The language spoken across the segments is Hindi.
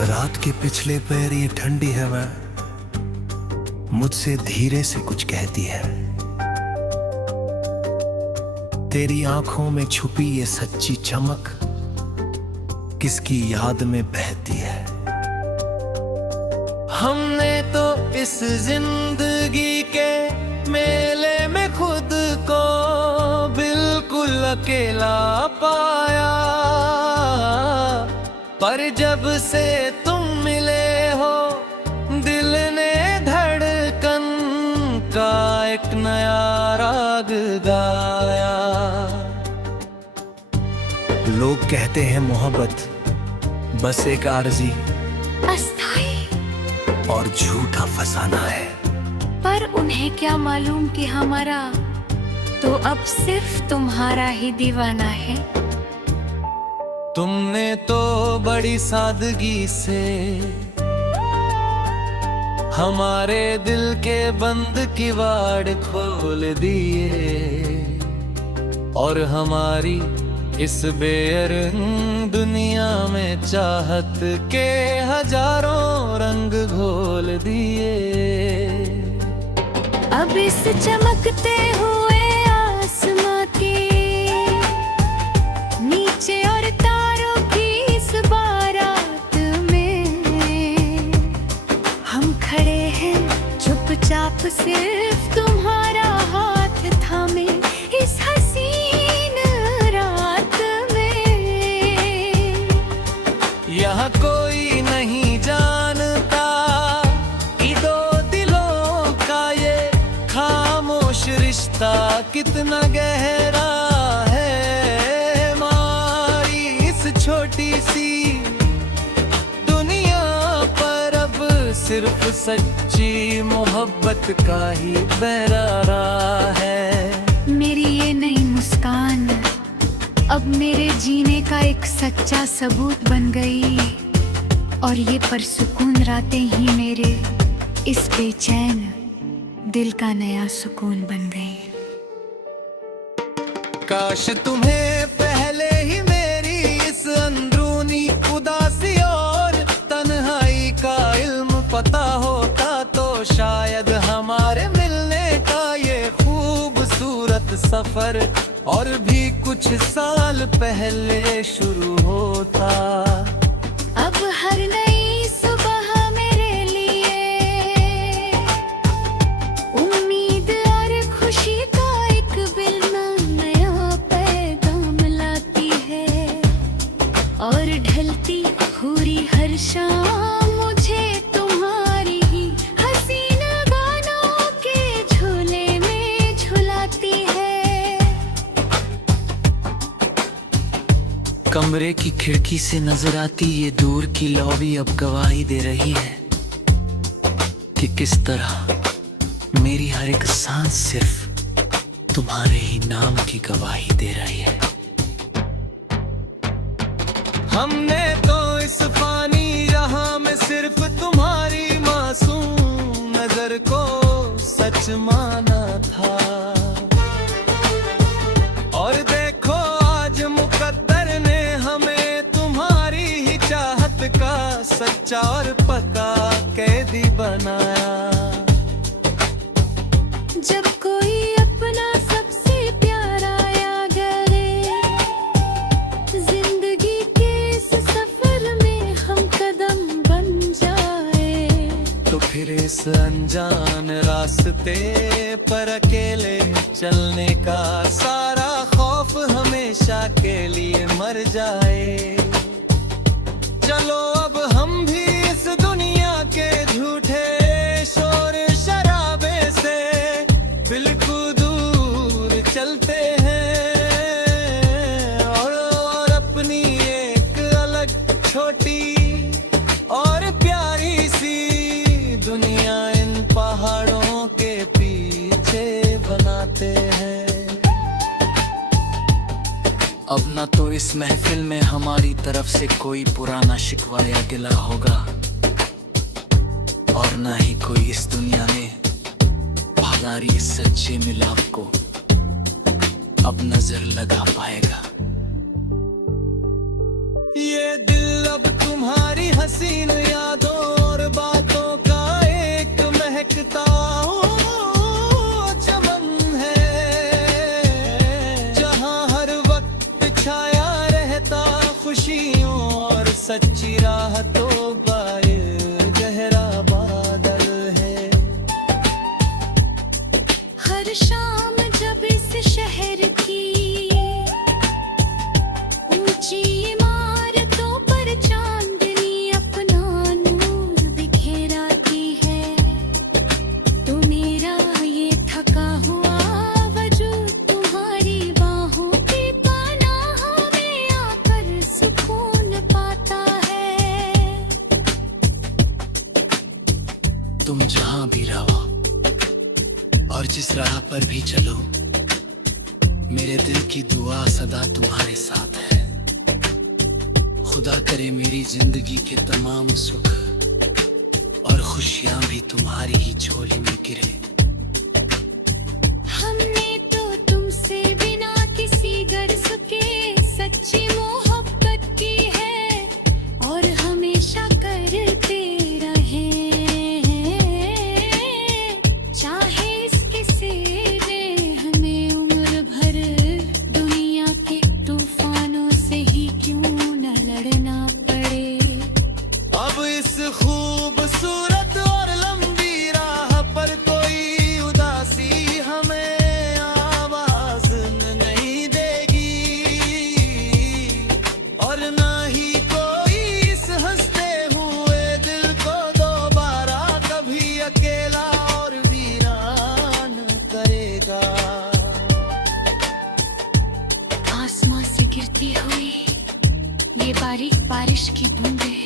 रात के पिछले पैर ये ठंडी हवा मुझसे धीरे से कुछ कहती है। तेरी आंखों में छुपी ये सच्ची चमक किसकी याद में बहती है। हमने तो इस जिंदगी के मेले में खुद को बिल्कुल अकेला पाया, पर जब से तुम मिले हो दिल ने धड़कन का एक नया राग गाया। लोग कहते हैं मोहब्बत बस एक आरज़ी अस्थाई और झूठा फसाना है, पर उन्हें क्या मालूम कि हमारा तो अब सिर्फ तुम्हारा ही दीवाना है। तुमने तो बड़ी सादगी से हमारे दिल के बंद किवाड़ खोल दिए और हमारी इस बेरंग दुनिया में चाहत के हजारों रंग घोल दिए। अब इस चमकते हुए आसमां के नीचे और तारों की इस बारात में हम खड़े हैं चुपचाप सिर्फ तुम्हारा हाथ थामे इस हसीन रात में। यहाँ कोई नहीं जानता कि दो दिलों का ये खामोश रिश्ता कितना गहरा है। हमारी इस छोटी सी दुनिया पर अब सिर्फ सच्ची मोहब्बत का ही बहरारा है। मेरी ये नई मुस्कान अब मेरे जीने का एक सच्चा सबूत बन गई और ये परसुकून रातें ही मेरे इस बेचैन दिल का नया सुकून बन गई। काश तुम्हें पहले ही मेरी इस अंदरूनी उदासी और तन्हाई का इल्म पता होता तो शायद हमारे मिलने का ये खूबसूरत सफर और भी कुछ साल पहले शुरू होता। अब हर नई सुबह मेरे लिए उम्मीद और खुशी का एक बिलना नया पैगाम लाती है और ढलती हुई हर शाम मुझे तुम्हारी ही हसीन गानों के झूले में झुलाती है। कमरे की खिड़की से नजर आती ये दूर की लॉबी अब गवाही दे रही है कि किस तरह मेरी हर एक सांस सिर्फ तुम्हारे ही नाम की गवाही दे रही है। हमने तो इस फानी जहां में सिर्फ तुम्हारी मासूम नजर को सच माना था और देखो आज मुकद्दर ने हमें तुम्हारी ही चाहत का सच्चा और पक्का कैदी बनाया। जब कोई अपना सबसे प्यारा या गले जिंदगी के इस सफर में हम कदम बन जाए तो फिर इस अनजान रास्ते पर अकेले चलने का सारा खौफ हमेशा के लिए मर जाए। चलो अब हम भी इस दुनिया के झूठे शोर शराबे से बिल्कुल दूर चलते हैं और अपनी एक अलग छोटी और प्यारी सी दुनिया इन पहाड़ों के पीछे बनाते हैं। अब ना तो इस महफिल में हमारी तरफ से कोई पुराना शिकवा या गिला होगा और ना ही कोई इस दुनिया में हमारी सच्चे मिलाप को अब नजर लगा पाएगा। ये दिल अब तुम्हारी हसीन यादों और बातों का एक महकता चमन है, जहां हर वक्त छाया रहता खुशियों और सच्ची राहतों का ये गहरा बादल है। हर शाम जब इस शहर की ऊंची इमारतों पर चांदनी अपना नूर बिखेराती है, तो मेरा ये थका हुआ वजूद तुम्हारी बाहों की पनाह में आकर सुकून पाता है। तुम जहां भी रहो और जिस राह पर भी चलो, मेरे दिल की दुआ सदा तुम्हारे साथ है। खुदा करे मेरी जिंदगी के तमाम सुख और खुशियां भी तुम्हारी ही झोली में गिरे। हमने तो तुमसे बिना किसी गर्ज के सच्ची मोहब्बत की है और हमेशा करते रहे, चाहे इसके सेरे हमें उम्र भर दुनिया के तूफानों से ही क्यों न लड़ना पड़े। अब इस खूबसूरत और लंबी राह पर कोई उदासी हमें आवाज नहीं देगी, और ना ही कोई इस हंसते हुए दिल को दोबारा कभी अकेला और वीरान करेगा। आसमां से गिरती हुई ये बारीक बारिश की बूंदें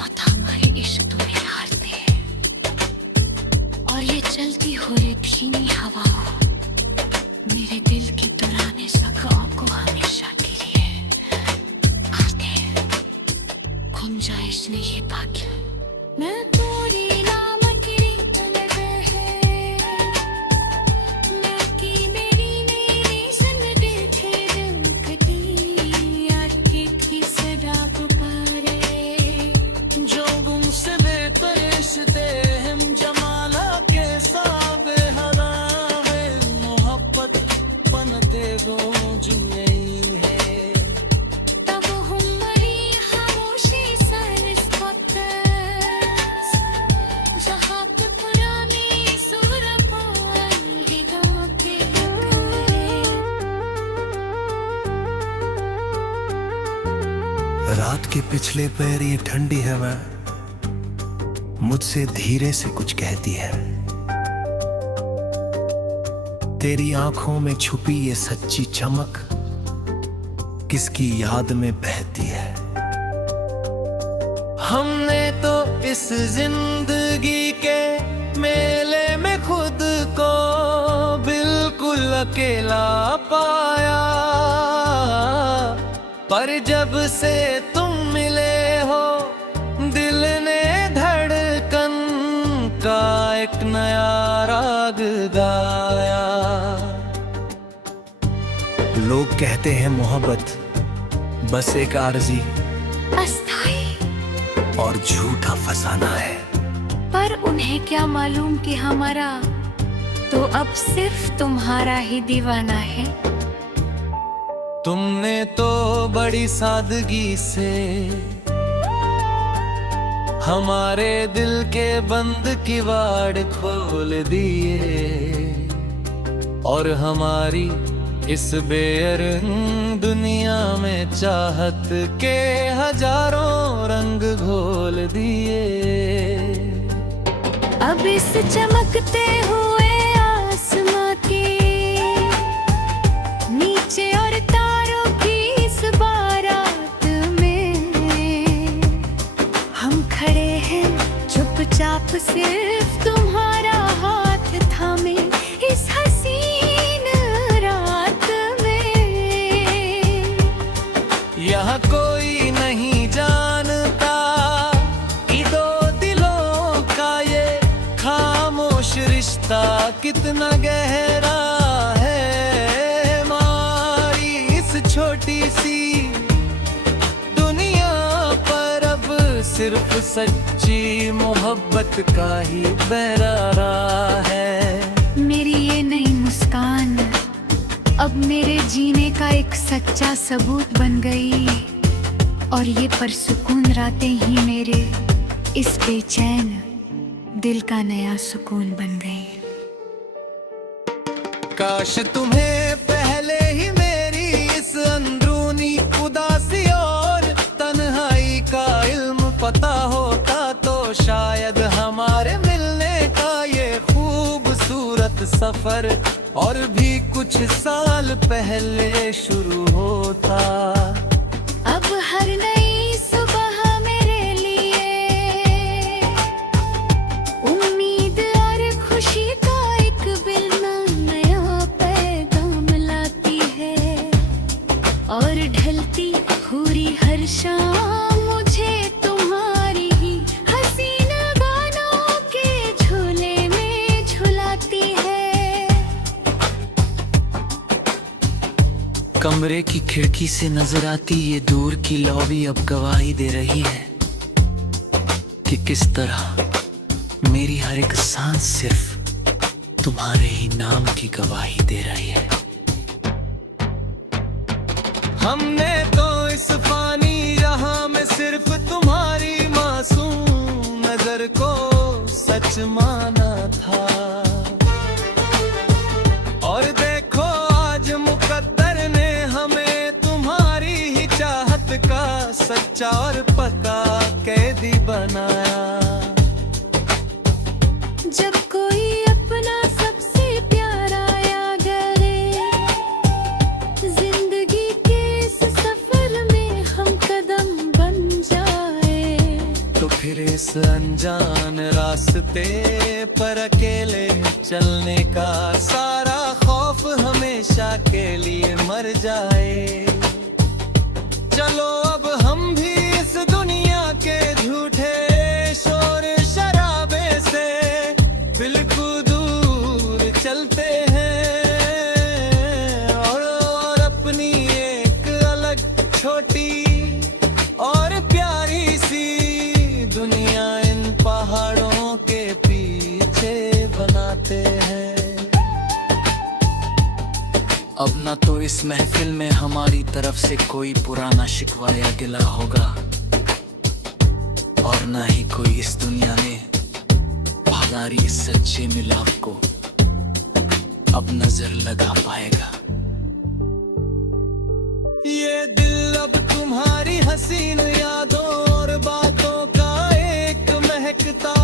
मत हमारे इश्क तुम्हें हारते हैं, और ये चलती हो रही धीमी हवाओं मेरे दिल के दुराने ज़ख्मों को हमेशा के लिए आते हैं। गुंजाइश नहीं बाकी मैं पूरी नाम तेरी तलब है, मैं की मेरी मेरी सन देखे दिल कटी आके की सदा पुकारे। जो गुम से बेहतर रिश्ते हम जमाला के साबे हरा है, मोहब्बत बनते गूंज नहीं है। तब हम मरी खामोशी साइलेंस पॉडकास्ट, जहाँ पे पुरानी सुर अलविदा पे करे। रात के पिछले पैर ये ठंडी हवा मुझसे धीरे से कुछ कहती है। तेरी आंखों में छुपी ये सच्ची चमक किसकी याद में बहती है। हमने तो इस जिंदगी के मेले में खुद को बिल्कुल अकेला पाया, पर जब से तुम मिले हो दिल ने धड़कन का एक नया राग गाया। लोग कहते हैं मोहब्बत बस एक आरज़ी अस्थाई और झूठा फसाना है, पर उन्हें क्या मालूम कि हमारा तो अब सिर्फ तुम्हारा ही दीवाना है। तुमने तो बड़ी सादगी से हमारे दिल के बंद किवाड़ खोल दिए, और हमारी इस बेरंग दुनिया में चाहत के हजारों रंग घोल दिए। अब इस चमकते हुए आसमां के नीचे और तारों की इस बारात में हम खड़े हैं चुपचाप, सिर्फ तुम्हारा हाथ थामे इस हसीन रात में। यहाँ कोई नहीं जानता कि दो दिलों का ये खामोश रिश्ता कितना गहरा है। हमारी इस छोटी सी दुनिया पर सिर्फ सच्ची मोहब्बत का ही बहरारा है। मेरी ये नई मुस्कान अब मेरे जीने का एक सच्चा सबूत बन गई, और ये परसुकून रातें ही मेरे इस बेचैन दिल का नया सुकून बन गई। काश तुम्हें पहले ही मेरी इस अंदरूनी उदासी और तन्हाई का इल्म पता होता, तो शायद हमारे मिलने का ये खूबसूरत सफर और भी कुछ साल पहले शुरू होता। अब हर नई सुबह मेरे लिए उम्मीद और खुशी का एक बिलना नया पैगाम लाती है, और ढलती हुई हर शाम मुझे तुम्हारी ही हसीन गानों के झूले में झुलाती है। कमरे की खिड़की से नजर आती ये दूर की लॉबी अब गवाही दे रही है कि किस तरह मेरी हर एक सांस सिर्फ तुम्हारे ही नाम की गवाही दे रही है। हमने तो इस फानी जहां में सिर्फ तुम्हारी मासूम नजर को सच माना था, और देखो आज मुकद्दर ने हमें तुम्हारी ही चाहत का सच्चा और पक्का कैदी बनाया। जब कोई अपना सबसे प्यारा याद करे, जिंदगी के इस सफर में हम कदम बन जाए, तो फिर इस अनजान रास्ते पर अकेले चलने का सारा खौफ हमेशा के लिए मर जाए। चलो अब हम भी इस दुनिया के झूठे शोर शराबे से बिल्कुल दूर चलते हैं, और अपनी एक अलग छोटी और प्यारी सी दुनिया इन पहाड़ों के पीछे बनाते हैं। अब ना तो इस महफिल में हमारी तरफ से कोई पुराना शिकवा या गिला होगा, और ना ही कोई इस दुनिया में हमारी इस सच्चे मिलाप को अब नजर लगा पाएगा। ये दिल अब तुम्हारी हसीन यादों और बातों का एक महकता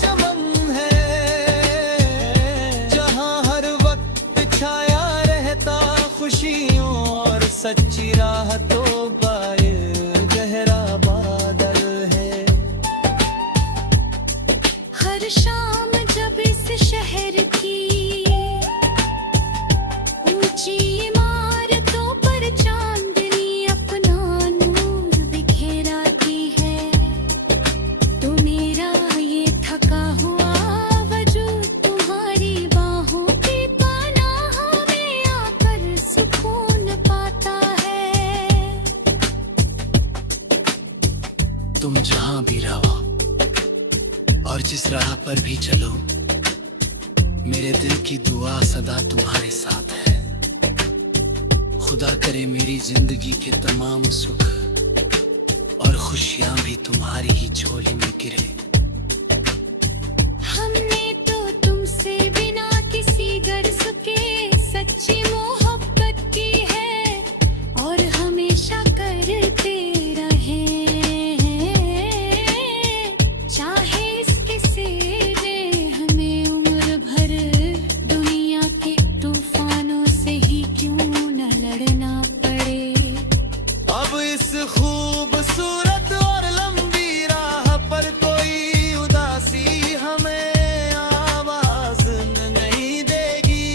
चमन है, जहां हर वक्त छाया रहता खुशियों और सच्ची राहतों बाए गहरा बादल है। हर शाम जब इस शहर की ऊंची इमारतों पर चांदनी अपना नूर बिखेराती है, तो मेरा ये थका हुआ वजूद तुम्हारी बाहों की पनाह में आकर सुकून पाता है। तुम जहां भी रहो और जिस राह पर भी चलो, मेरे दिल की दुआ सदा तुम्हारे साथ है। खुदा करे मेरी जिंदगी के तमाम सुख और खुशियां भी तुम्हारी ही झोली में गिरे। हमने तो तुमसे बिना किसी गर्ज के सच्ची मोहब्बत की है, और हमेशा करते रहे, चाहे इसके सेरे हमें उम्र भर दुनिया के तूफानों से ही क्यों न लड़ना पड़े। अब इस खूबसूरत और लंबी राह पर कोई उदासी हमें आवाज नहीं देगी,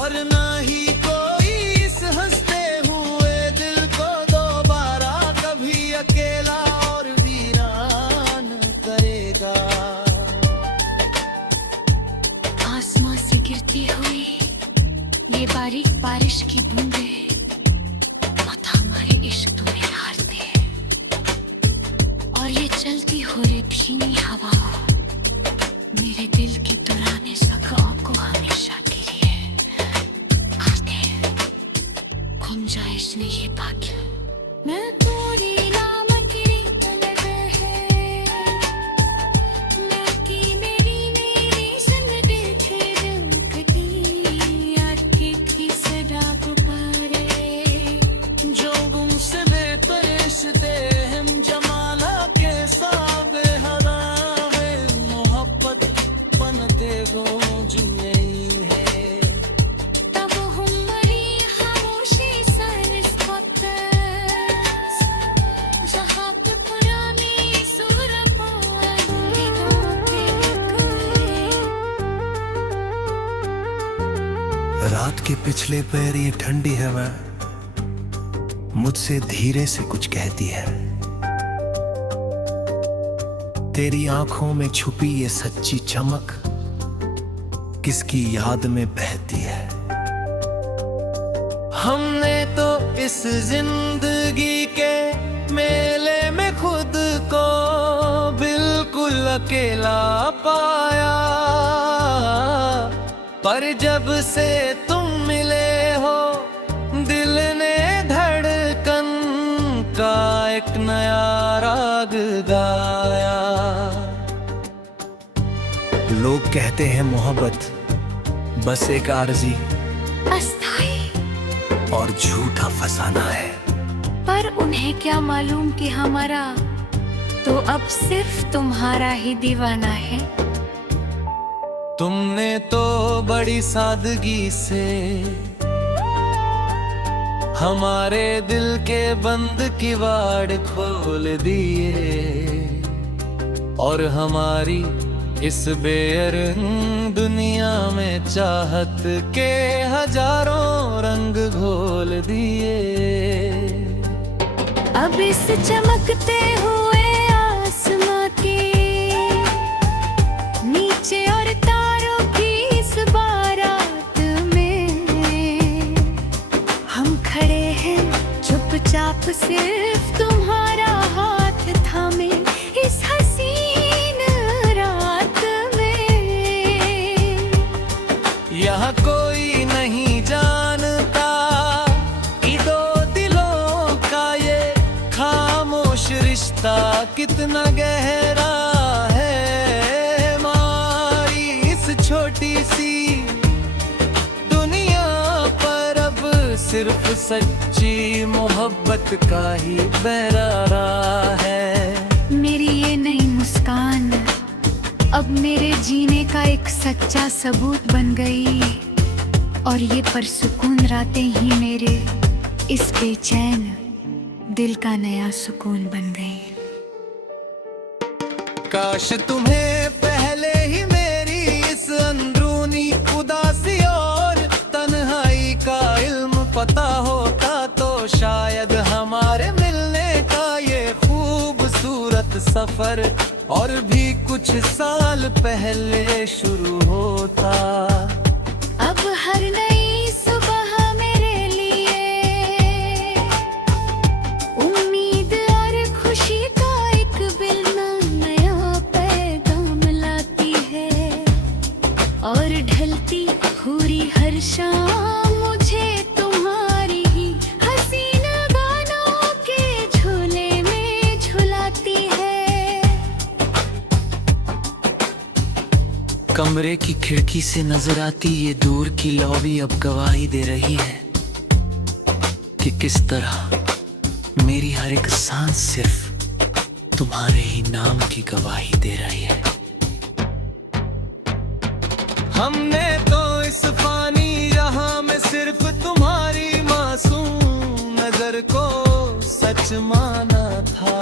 और ना ही कोई इस हंसते हुए दिल को दोबारा कभी अकेला और वीरान करेगा। आसमां से गिरती हुई ये बारीक बारिश की बूंदें मत हमारे इश्क तुम्हें हारते गुंजाइश नहीं भाग्य मैं पूरी नाम की तलब है मैं की मेरी मेरी सुन बैठे दिल कटी आके की सदा पुकारे जो गुम से बेहतर रिश्ते हम जमाना के साबे हरा है मोहब्बत बनते गूंज नहीं है तब हमारी खामोशी साइलेंस पॉडकास्ट जहाँ पे पुरानी सुर पाएंगे रात के पिछले पैर ये ठंडी हवा मुझसे धीरे से कुछ कहती है तेरी आंखों में छुपी ये सच्ची चमक किसकी याद में बहती है हमने तो इस जिंदगी के मेले में खुद को बिल्कुल अकेला पाया पर जब से तुम मिले हो दिल ने धड़कन का एक नया राग गाया लोग कहते हैं मोहब्बत बस एक आरज़ी अस्थाई और झूठा फसाना है पर उन्हें क्या मालूम कि हमारा तो अब सिर्फ तुम्हारा ही दीवाना है तुमने तो बड़ी सादगी से हमारे दिल के बंद किवाड़ खोल दिए और हमारी इस बेरंग दुनिया में चाहत के हजारों रंग घोल दिए अब इस चमकते हुए आसमां के नीचे और तारों की इस बारात में हम खड़े हैं चुपचाप सिर्फ तुम्हारा हाथ थामे इस हसीन रात में यहाँ कोई नहीं जानता कि दो दिलों का ये खामोश रिश्ता कितना गहरा है हमारी इस छोटी सी दुनिया पर अब सिर्फ सच्ची मोहब्बत का ही बहरारा है मेरी ये नई मुस्कान अब मेरे जीने का एक सच्चा सबूत बन गई और ये परसुकून रातें ही मेरे इस बेचैन दिल का नया सुकून बन गई काश तुम्हें पहले ही मेरी इस अंदरूनी उदासी और तन्हाई का इल्म पता होता तो शायद हमारे मिलने का ये खूबसूरत सफर और भी कुछ साल पहले शुरू होता अब हर नई सुबह मेरे लिए उम्मीद और खुशी का एक बिल्कुल नया पैगाम लाती है और ढलती हुई हर शाम मुझे तुम्हारी ही हसीन गानों के झूले में झुलाती है कमरे की खिड़की से नजर आती ये दूर की लॉबी अब गवाही दे रही है कि किस तरह मेरी हर एक सांस सिर्फ तुम्हारे ही नाम की गवाही दे रही है हमने तो इस फानी जहां में सिर्फ तुम्हारी मासूम नजर को सच माना था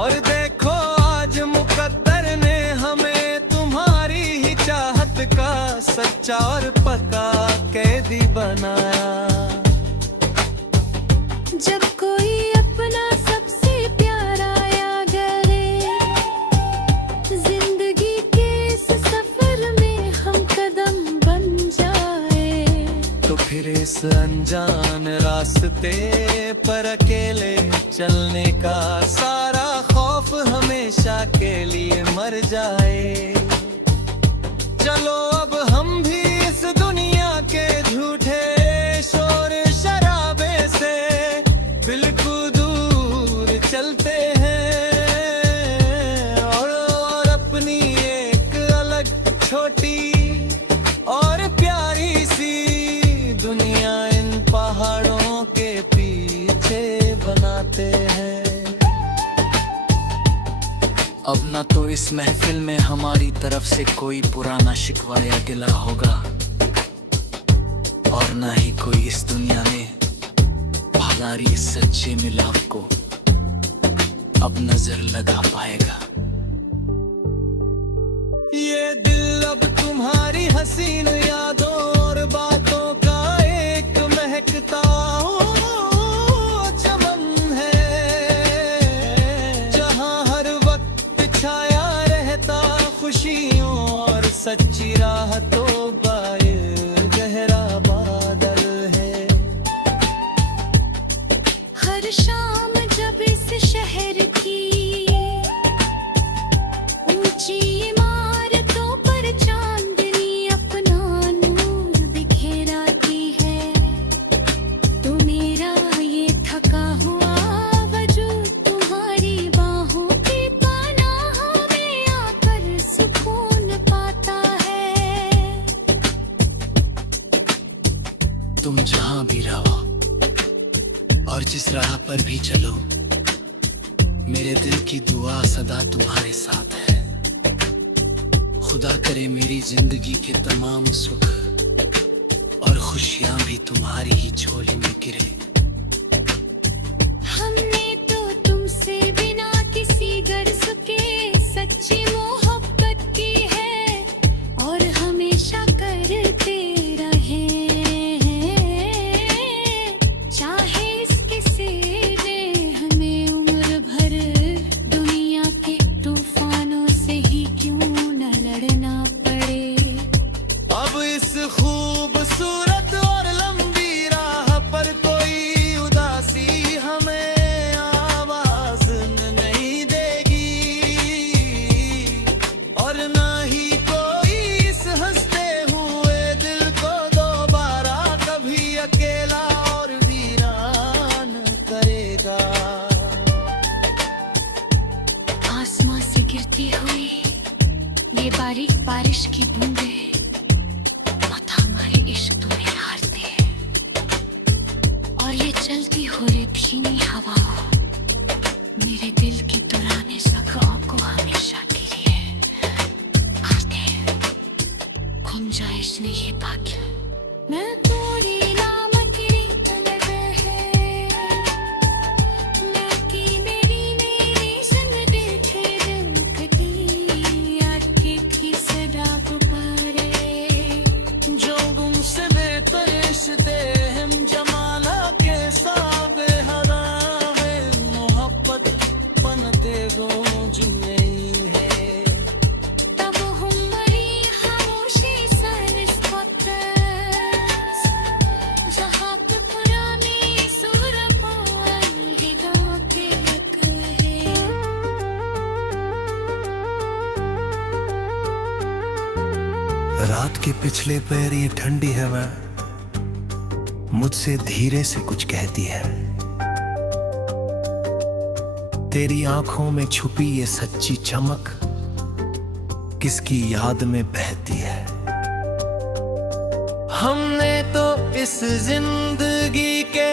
और देखो आज मुकद्दर ने हमें तुम्हारी ही चाहत का सच्चा और पक्का कैदी बनाया जब कोई अपना सबसे प्यारा याद करे जिंदगी के इस सफर में हम कदम बन जाए तो फिर इस अनजान रास्ते पर अकेले चलने का सारा खौफ हमेशा के लिए मर जाए चलो अब हम भी इस दुनिया के झूठे और प्यारी सी दुनिया इन पहाड़ों के पीछे बनाते हैं। अब ना तो इस महफिल में हमारी तरफ से कोई पुराना शिकवा या गिला होगा, और ना ही कोई इस दुनिया में हमारी सच्चे मिलाप को अब नजर लगा पाएगा। ये दिल अब तुम्हारी हसीन यादों और बातों का एक महकता हुआ चमन है, जहां हर वक्त छाया रहता खुशियों और सच्ची राहतों बाए गहरा बादल है। हर शाम जब इस शहर की ऊंची इमारतों पर चांदनी अपना नूर बिखेराती है, तो मेरा ये थका हुआ वजूद तुम्हारी बाहों की पनाह में आकर सुकून पाता है। तुम जहां भी रहो और जिस राह पर भी चलो, मेरे दिल की दुआ सदा तुम्हारे साथ है। खुदा करे मेरी जिंदगी के तमाम सुख और खुशियां भी तुम्हारी ही झोली में गिरे। हमने तो तुमसे बिना किसी गर्ज के सच्ची मोहब्बत की है, और हमेशा करते रहे, चाहे इसके सिरे हमें उम्र भर दुनिया के तूफानों से ही क्यों न लड़ना पड़े। अब इस खूबसूरत और लंबी राह पर कोई उदासी हमें आवाज नहीं देगी, और ना ही कोई इस हंसते हुए दिल को दोबारा कभी अकेला और वीरान करेगा। आसमां से गिरती हुई ये बारीक बारिश की बूंदें मत हमारे इश्क तुम्हें हारते हैं, और ये चलती हो रे भीनी हवाओं मेरे दिल की दुराने सखाओं को हमेशा के लिए आते हैं। गुंजाइश नहीं है बाकी मैं थोड़ी नामक तलब है, लड़की मेरी मेरी संग देखे दिल कटी आके की सदा पुकारे। जो गुम से बेहतर रिश्ते हम जमाना के साबे हरा है, मोहब्बत बनते गूंज नहीं है। तब हमारी खामोशी सरस्वतस, जहाँ पे पुरानी सूरत अलविदा के कहे। रात के पिछले पैर ये ठंडी हवा मुझसे धीरे से कुछ कहती है। तेरी आंखों में छुपी ये सच्ची चमक किसकी याद में बहती है। हमने तो इस जिंदगी के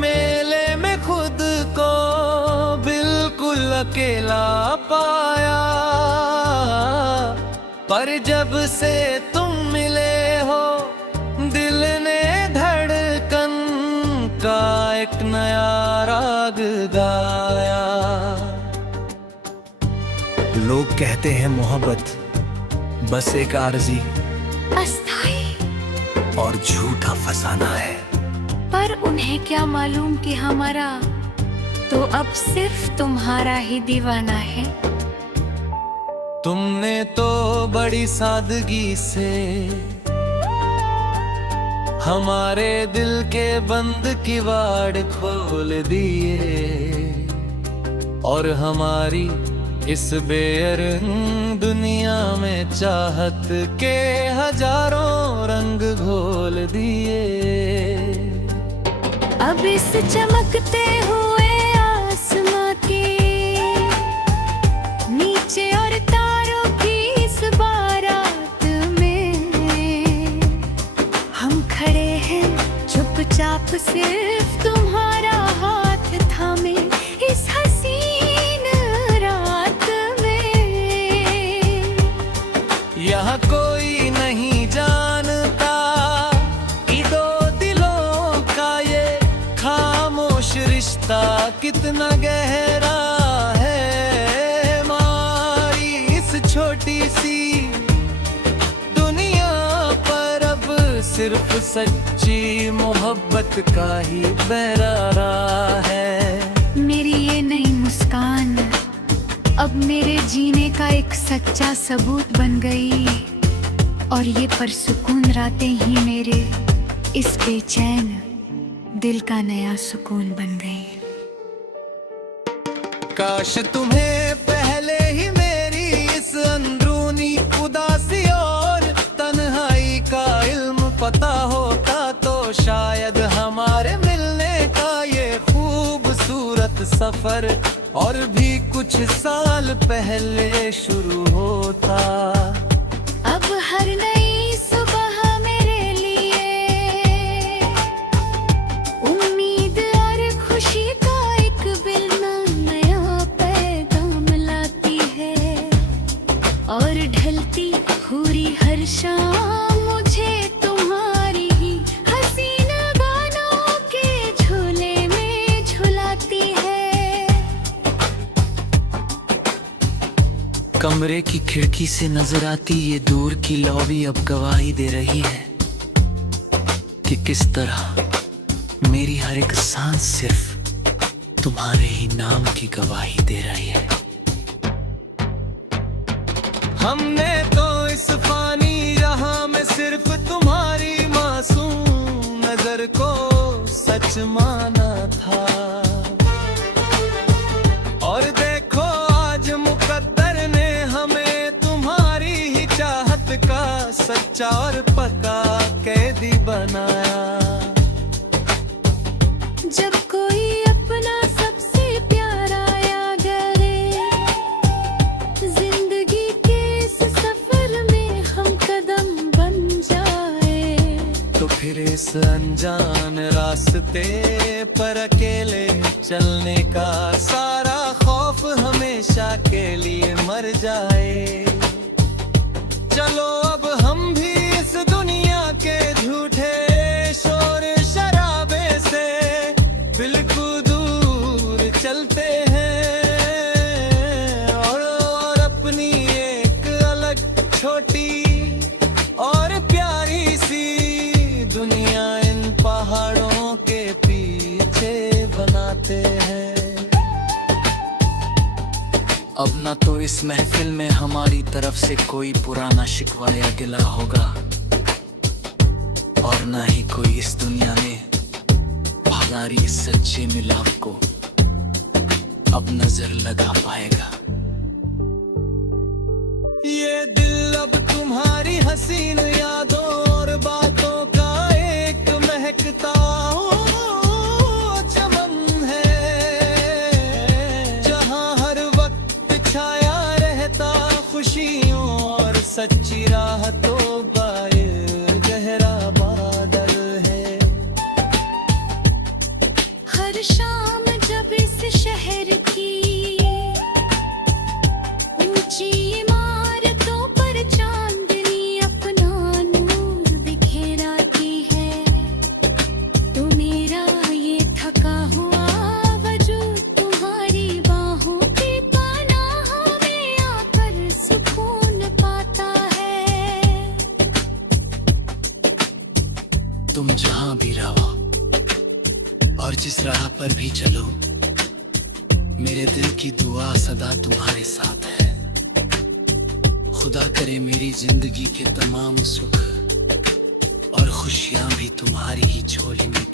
मेले में खुद को बिल्कुल अकेला पाया, पर जब से तुम मिले हो दिल ने धड़कन का एक नया राग गाया। लोग कहते हैं मोहब्बत बस एक आरज़ी अस्थाई और झूठा फसाना है, पर उन्हें क्या मालूम कि हमारा तो अब सिर्फ तुम्हारा ही दीवाना है। तुमने तो बड़ी सादगी से हमारे दिल के बंद किवाड़ खोल दिए, और हमारी इस बेरंग दुनिया में चाहत के हजारों रंग घोल दिए। अब इस चमकते हुए आसमां के नीचे और तारों की इस बारात में सिर्फ तुम्हारा हाथ थामे इस हसीन रात में। यहाँ कोई नहीं जानता कि दो दिलों का ये खामोश रिश्ता कितना गहरा है। हमारी इस छोटी सी दुनिया पर अब सिर्फ सच्ची मोहब्बत का ही बहरारा है। मेरी ये नई मुस्कान अब मेरे जीने का एक सच्चा सबूत बन गई, और ये परसुकून रातें ही मेरे इस बेचैन दिल का नया सुकून बन गई। काश तुम्हें पहले ही मेरी इस अंदरूनी उदासी और तन्हाई का इल्म पता होता तो शायद हमारे मिलने का ये खूबसूरत सफर और भी कुछ साल पहले शुरू होता। अब हर नई सुबह मेरे लिए उम्मीद और खुशी का एक बिलना नया पैगाम लाती है, और ढलती हुई हर शाम मुझे तुम्हारी ही हसीन गानों के झूले में झुलाती है। कमरे की खिड़की से नजर आती ये दूर की लॉबी अब गवाही दे रही है कि किस तरह मेरी हर एक सांस सिर्फ तुम्हारे ही नाम की गवाही दे रही है। हमने तो इस फानी जहां में सिर्फ तुम्हारी मासूम नजर को सच माना था, और देखो आज मुकद्दर ने हमें तुम्हारी ही चाहत का सच्चा और पक्का कैदी बनाया। जब कोई अपना सबसे प्यारा या गरे जिंदगी के इस सफर में हम कदम बन जाए, तो फिर इस अनजान रास्ते पर अकेले चलने का सारा खौफ हमेशा के लिए मर जाए। चलो अब हम भी इस दुनिया के झूठे शोर शराबे से बिल्कुल दूर चलते हैं, और अपनी एक अलग छोटी और प्यारी सी दुनिया इन पहाड़ों के पीछे बनाते हैं। अब ना तो इस महफिल में हमारी तरफ से कोई पुराना शिकवा या गिला होगा, और ना ही कोई इस दुनिया में हमारी इस सच्चे मिलाप को अब नजर लगा पाएगा। ये दिल अब तुम्हारी हसीन यादों और बातों का एक महकता चमन है, जहां हर वक्त छाया रहता खुशियों और सच्ची राहतों का ये गहरा बादल है। हर शाम जब इस शहर की ऊंची इमारतों पर चांदनी अपना नूर बिखेराती है, तो मेरा ये थका हुआ वजूद तुम्हारी बाहों की पनाह में आकर सुकून पाता है। तुम जहां भी रहो और जिस राह पर भी चलो, मेरे दिल की दुआ सदा तुम्हारे साथ है। खुदा करे मेरी जिंदगी के तमाम सुख और खुशियां भी तुम्हारी ही झोली में